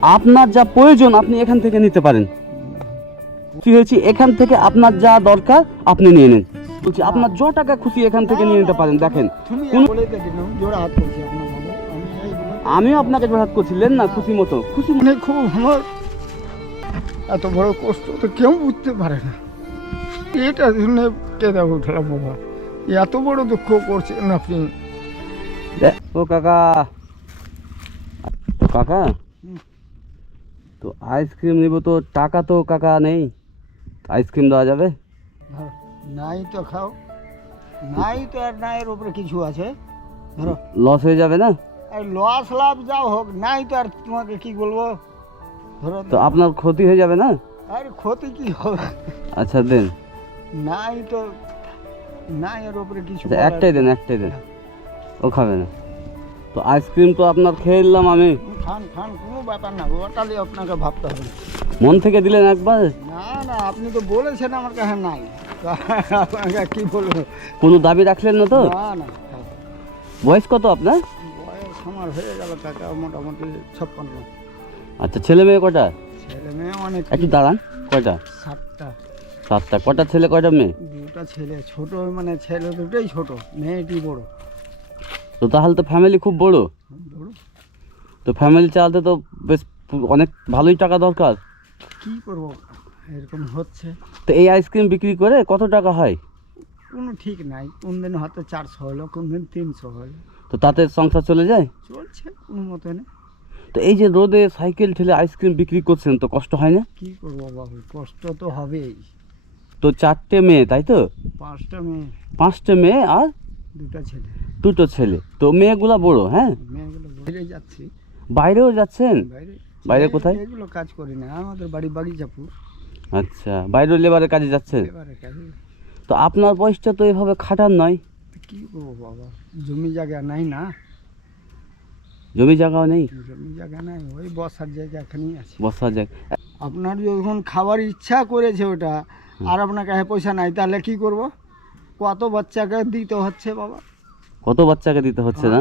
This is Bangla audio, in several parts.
আপনার যা প্রয়োজন আপনি এখান থেকে নিতে পারেন। খুশি হয়েছি, এখান থেকে আপনার যা দরকার আপনি নিয়ে নেন। বলছি আপনার যত টাকা খুশি এখান থেকে নিয়ে নিতে পারেন। দেখেন আমিও আপনাকে জোড়হাত করছি, লেন না খুশি মতো। খুশি মানে খুব আমার এত বড় কষ্ট তো কেউ বুঝতে পারে না। এটা শুনে কেঁদে উঠলাম বাবা, এত বড় দুঃখ করছেন আপনি। ও কাকা, কাকা তো আইসক্রিম নিব, তো টাকা তো কাকা নেই, আইসক্রিম দেওয়া যাবে? নাই তো খাও, নাই তো আর নাই এর উপরে কিছু আছে, ধরো লস হয়ে যাবে না? আর লস লাভ যাও হোক, নাই তো আর তোমাকে কি বলবো, ধরো তো আপনার ক্ষতি হয়ে যাবে না? আর ক্ষতি কি হবে? আচ্ছা দেন। নাই তো নাই এর উপরে কিছু আচ্ছা, একটাই দেন, একটাই দেন, ও খাবে না। তো আইসক্রিম তো আপনার খেয়ে নিলাম আমি। খান খান, কোনো ব্যাপার না, ওটালে আপনাকে ভাবতে হবে। মন থেকে দিলেন একবার? না না, আপনি তো বলেছেন আমার কাছে নাই, আপনাকে কি বলবো। কোনো দাবি রাখলেন না তো? না না, বয়স কত আপনার? বয়স আমার হয়ে গেল টাকা মোটামুটি 56। আচ্ছা, ছেলে মেয়ে কটা? ছেলে মেয়ে অনেক, একটু দাঁড়ান। কয়টা? 7টা। 7টা? কটা ছেলে কয়টা মেয়ে? 2টা ছেলে, ছোট মানে ছেলে দুটোই ছোট, মেয়েটি বড়। তো তাহলে তো ফ্যামিলি খুব বড়। বড় তো ফ্যামিলি চালাতে তো বেশ অনেক ভালোই টাকা দরকার। কি করব, এরকম হচ্ছে। তো এই আইসক্রিম বিক্রি করে কত টাকা হয়? কোনো ঠিক নাই, কোন দিন হয়তো 400 হলো, কোন দিন 300 হলো, তো তাতে সংসার চলে যায়? চলছে কোনো মতনে। তো এই যে রোদে সাইকেল ঠেলে আইসক্রিম বিক্রি করছেন, তো কষ্ট হয় না? কি করবো বাবু, কষ্ট তো হবেই। তো 4টে মেয়ে, তাই তো? 5টা মেয়ে, 5টে মেয়ে আর 2টা ছেলে। 2টো ছেলে। তো মেয়েগুলা বড়? হ্যাঁ। মেয়েগুলো বাইরে যাচ্ছি। বাইরেও যাচ্ছেন? বাইরে বাইরে কোথায়? এগুলো কাজ করি না, আমাদের বাড়ি বাগিচাপুর। আচ্ছা, বাইরেও লেবারের কাজে যাচ্ছেন? এবারে কাজে। তো আপনার বয়সটা তো এভাবে খাটার নয়। কি করবো বাবা, জমি জায়গা নাই না। জমি জায়গাও নেই? জমি জায়গা নাই, ওই বসার জায়গা এখানেই আছে। বসা যায়। আপনার যখন খাবার ইচ্ছা করেছে ওটা, আর আপনার কাছে পয়সা নাই, তাহলে কি করব? কত বাচ্চাকে দিতে হচ্ছে বাবা। কত বাচ্চাকে দিতে হচ্ছে না?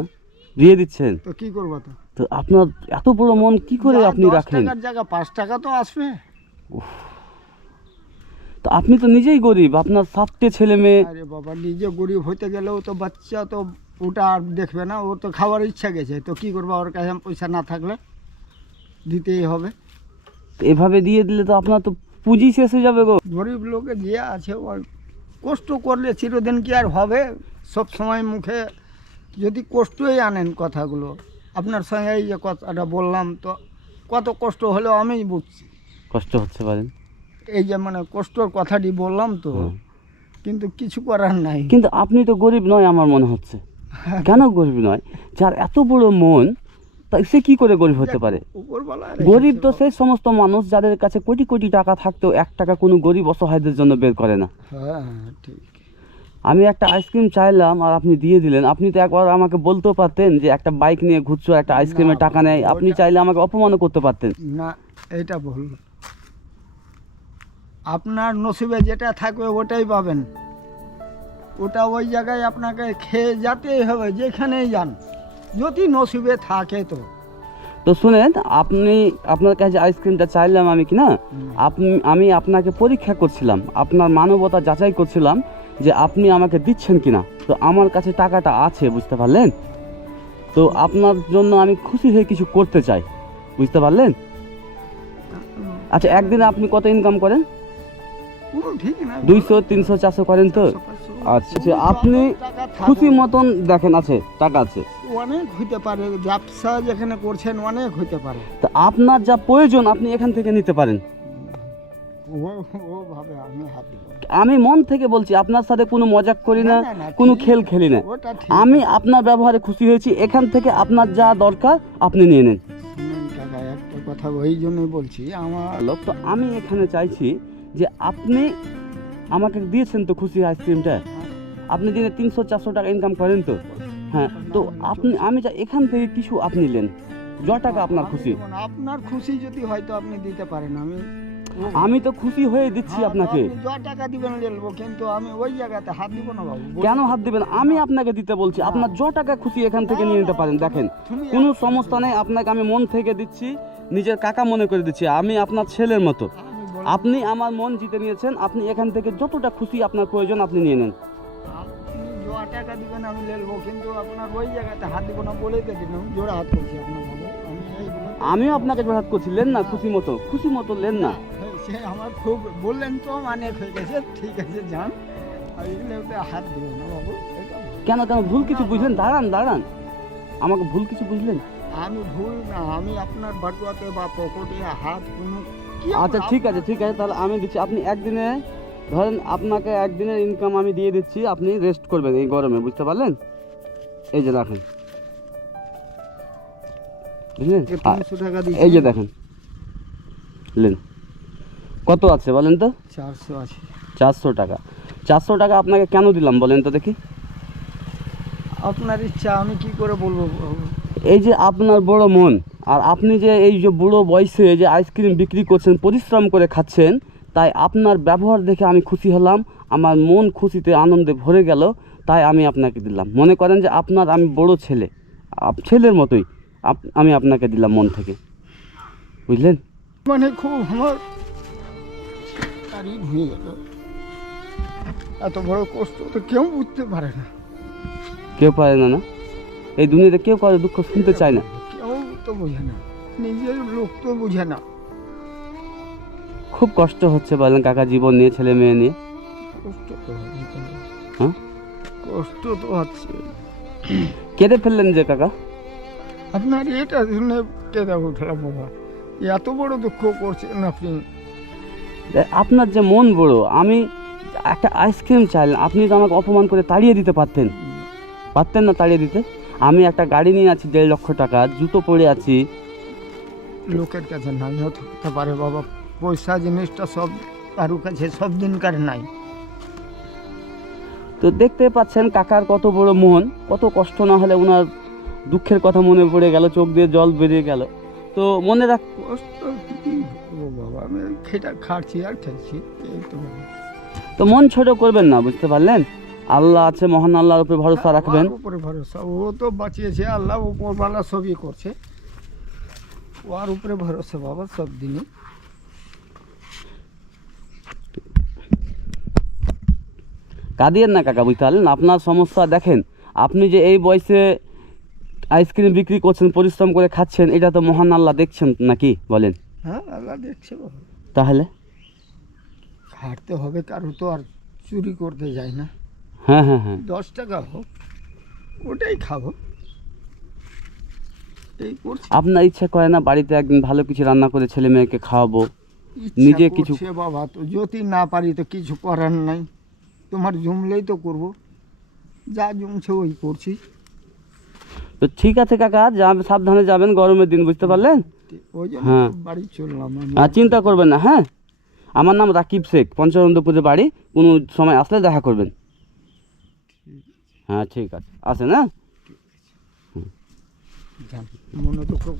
দিয়ে দিচ্ছেন? তো কি করবো? তো তো আপনার এত বড় মন কি করে আপনি 10 রাখেন? টাকার জায়গা 5 টাকা তো আসবে। তো আপনি তো নিজেই গরিব, আপনার 7টে ছেলে মেয়ে। আরে বাবা, নিজে গরিব হইতে গেলেও তো বাচ্চা তো ওটা আর দেখবে না, ও তো খাওয়ার ইচ্ছা গেছে, তো কি করবো, ওর কাছে পয়সা না থাকলে দিতেই হবে। তো এভাবে দিয়ে দিলে তো আপনার তো পুঁজি শেষ হয়ে যাবে গো। গরিব লোকে যে আছে ওর কষ্ট করলে চিরদিন কি আর হবে? সব সময় মুখে যদি কষ্টই আনেন কথাগুলো, আপনার সঙ্গে এই যে কথাটা বললাম, তো কত কষ্ট হলেও আমি বুঝছি। কষ্ট হচ্ছে পারেন, এই যে মানে কষ্টর কথাটি বললাম তো, কিন্তু কিছু করার নাই। কিন্তু আপনি তো গরিব নয় আমার মনে হচ্ছে। কেন গরিব নয়? যার এত বড় মন, তাই সে কি করে গরিব হতে পারে? গরিব তো সেই সমস্ত মানুষ যাদের কাছে কোটি কোটি টাকা থাকতেও 1 টাকা কোনো গরিব অসহায়দের জন্য বের করে না। হ্যাঁ ঠিক। আমি একটা আইসক্রিম চাইলাম আর আপনি দিয়ে দিলেন। আপনি তো একবার আমাকে বলতেও পারতেন যে একটা বাইক নিয়ে ঘুরছো, একটা আইসক্রিমের টাকা নেই। আপনি চাইলে আমাকে অপমানও করতে পারতেন। না, এটা ভুল। আপনার নসিবে যেটা থাকবে ওটাই পাবেন, ওটা ওই জায়গায় আপনাকে খেয়ে যেতেই হবে, যেখানেই যান, যদি নসিবে থাকে তো। তো শুনেন, আপনি আপনার কাছে আইসক্রিমটা চাইলাম আমি কি না, আমি আপনাকে পরীক্ষা করছিলাম, আপনার মানবতা যাচাই করছিলাম যে আপনি আমাকে দিচ্ছেন কিনা। তো আমার কাছে টাকাটা আছে, বুঝতে পারলেন? তো আপনার জন্য আমি খুশি হয়ে কিছু করতে চাই, বুঝতে পারলেন? আচ্ছা, একদিনে আপনি কত ইনকাম করেন? ঠিক না, 200, 300, 400 করেন তো? আচ্ছা, আপনি খুশি মতন দেখেন, আছে টাকা আছে, অনেক হইতে পারে, ব্যবসা যেখানে করছেন অনেক হইতে পারে। তো আপনার যা প্রয়োজন আপনি এখান থেকে নিতে পারেন। ও ভাবে আমি হাত দিব। আমি মন থেকে বলছি, আপনার সাথে কোনো মজাক করি না, না, না, কোনো ঠিক খেল খেলি না। ওটা ঠিক। আমি আপনার ব্যবহারে খুশি হয়েছি, এখান থেকে আপনার যা দরকার আপনি নিয়ে নেন। শুনুন কাকা, একটা কথা ওই জন্যই বলছি, আমার লোক তো আমি এখানে চাইছি যে আপনি আমাকে দিয়েছেন তো খুশি আইসক্রিমটা, আপনি দিনে 300-400 টাকা ইনকাম করেন তো? হ্যাঁ, তো আমি যা এখান থেকে কিছু আপনি নেন, য টাকা আপনার খুশি। আপনার খুশি যদি হয়তো আপনি দিতে পারেন, আমি তো খুশি হয়ে দিচ্ছি আপনাকে। য টাকা দিবেন বলবো, কিন্তু আমি ওই জায়গাতে হাত দিব না বাবু। কেন হাত দিবেন? আমি আপনাকে দিতে বলছি, আপনার য টাকা খুশি এখান থেকে নিয়ে নিতে পারেন। দেখেন, কোনো সমস্যা নেই, আপনাকে আমি মন থেকে দিচ্ছি। নিজের কাকা মনে করে দিচ্ছি, আমি আপনার ছেলের মতো। আমি বল আপনি আমার মন জিতে নিয়েছেন, আপনি এখান থেকে যতটা খুশি আপনার প্রয়োজন আপনি নিয়ে নেন। আপনি জোড়া টাকা দিবেন আমি নেবো, কিন্তু আপনার ওই জায়গাতে হাত দিব না বলেই তো দিলাম, জোড়া হাত করছি আপনার বাবা। আমি এইগুলো আমিও আপনাকে জোড়হাত করছি, লেন না খুশি মতো লেন না। সে আমার খুব বললেন তো অনেক হয়ে গেছে, ঠিক আছে যান, আর এগুলোতে হাত দিব না বাবু। এটা কেন ভুল কিছু বুঝলেন? দাঁড়ান, আমাকে ভুল কিছু বুঝলেন? আমি ভুল না, আমি আপনার বাটুয়াতে বা পকেটে হাত কোনো কি আচ্ছা ঠিক আছে তাহলে আমি দিচ্ছি। আপনি একদিনে ধরেন, আপনাকে একদিনের ইনকাম আমি দিয়ে দিচ্ছি, আপনি রেস্ট করবেন এই গরমে, বুঝতে পারলেন? এই যে রাখেন, বুঝলেন? 300 টাকা দিচ্ছি। এই যে দেখেন, লেন। কত আছে বলেন তো? 400 আছে। 400 টাকা। 400 টাকা আপনাকে কেন দিলাম বলেন তো দেখি? আপনার ইচ্ছা, আমি কি করে বলবো বাবু? এই যে আপনার বড় মন, আর আপনি যে এই যে বুড়ো বয়সে যে আইসক্রিম বিক্রি করছেন, পরিশ্রম করে খাচ্ছেন, তাই আপনার ব্যবহার দেখে আমি খুশি হলাম, আমার মন খুশিতে আনন্দে ভরে গেল, তাই আমি আপনাকে দিলাম। মনে করেন যে আপনার আমি বড় ছেলে, ছেলের মতোই আমি আপনাকে দিলাম মন থেকে, বুঝলেন? মানে খুব আমার তারিফ হয়ে গেল। এত বড় কষ্ট তো কেউ বুঝতে পারে না, কেউ পারে না, না এই দুনিয়াতে কেউ কারো দুঃখ শুনতে চায় না। কেউ তো বোঝে না, নিজের লোক তো বোঝে না। খুব কষ্ট হচ্ছে বলেন কাকা, জীবন নিয়ে, ছেলে মেয়ে নিয়ে। কষ্ট তো হচ্ছে, হ্যাঁ, কষ্ট তো হচ্ছে। কেঁদে ফেললেন যে কাকা? আপনার এটা শুনে কেঁদে উঠলাম বাবা, এত বড় দুঃখ করছেন আপনি। আপনার যে মন বড়, আমি একটা আইসক্রিম চাইলাম, আপনি তো আমাকে অপমান করে তাড়িয়ে দিতে পারতেন না তাড়িয়ে দিতে? আমি একটা গাড়ি নিয়ে আছি 1.5 লক্ষ টাকা, জুতো পরে আছি। লোকের কাছে নাই হতে পারে বাবা, পয়সা জিনিসটা সব কারো কাছে সব দিনকার নাই। তো দেখতে পাচ্ছেন কাকার কত বড় মন, কত কষ্ট না হলে ওনার দুঃখের কথা মনে পড়ে গেল, চোখ দিয়ে জল বেরিয়ে গেল। তো মনে রাখ, কষ্ট কি ও বাবা, আমি খেটা খাচ্ছি আর খেয়েছি, এই তো বাবা। তো মন ছোট করবেন না, বুঝতে পারলেন? আল্লাহ আছে, মহান আল্লাহর উপরে ভরসা রাখবেন। ওর উপরে ভরসা, ও তো বাঁচিয়েছে, আল্লাহ উপরওয়ালা সবই করছে, ওর উপরে ভরসা বাবা সব দিনই। কাঁদিয়েন না কাকা, বুঝতে পারলেন? আপনার সমস্যা দেখেন, আপনি যে এই বয়সে আইসক্রিম বিক্রি করছেন, পরিশ্রম করে খাচ্ছেন, এটা তো মহান আল্লাহ দেখছেন নাকি বলেন? হ্যাঁ আল্লাহ দেখছে বাবা, তাহলে খাটতে হবে, কারো তো আর চুরি করতে যায় না। হ্যাঁ 10 টাকা হোক ওটাই খাবো, এই করছি। আপনার ইচ্ছা করে না বাড়িতে একদিন ভালো কিছু রান্না করে ছেলে মেয়েকে খাওয়াবো? ইচ্ছা নিজে কিছু করছে বাবা, তো যদি না পারি তো কিছু করার নাই, তোমার জমলেই তো করব, যা জমছে ওই করছি। তো ঠিক আছে কাকা, সাবধানে যাবেন, গরমের দিন, বুঝতে পারলেন? ওই জন্য হ্যাঁ। তো বাড়ি চললাম আমি। আর চিন্তা করবেন না, হ্যাঁ? আমার নাম রাকিব শেখ, পঞ্চানন্দপুরে বাড়ি, কোনো সময় আসলে দেখা করবেন। হ্যাঁ ঠিক আছে, আসেন, হ্যাঁ। যান, মনে তো খুব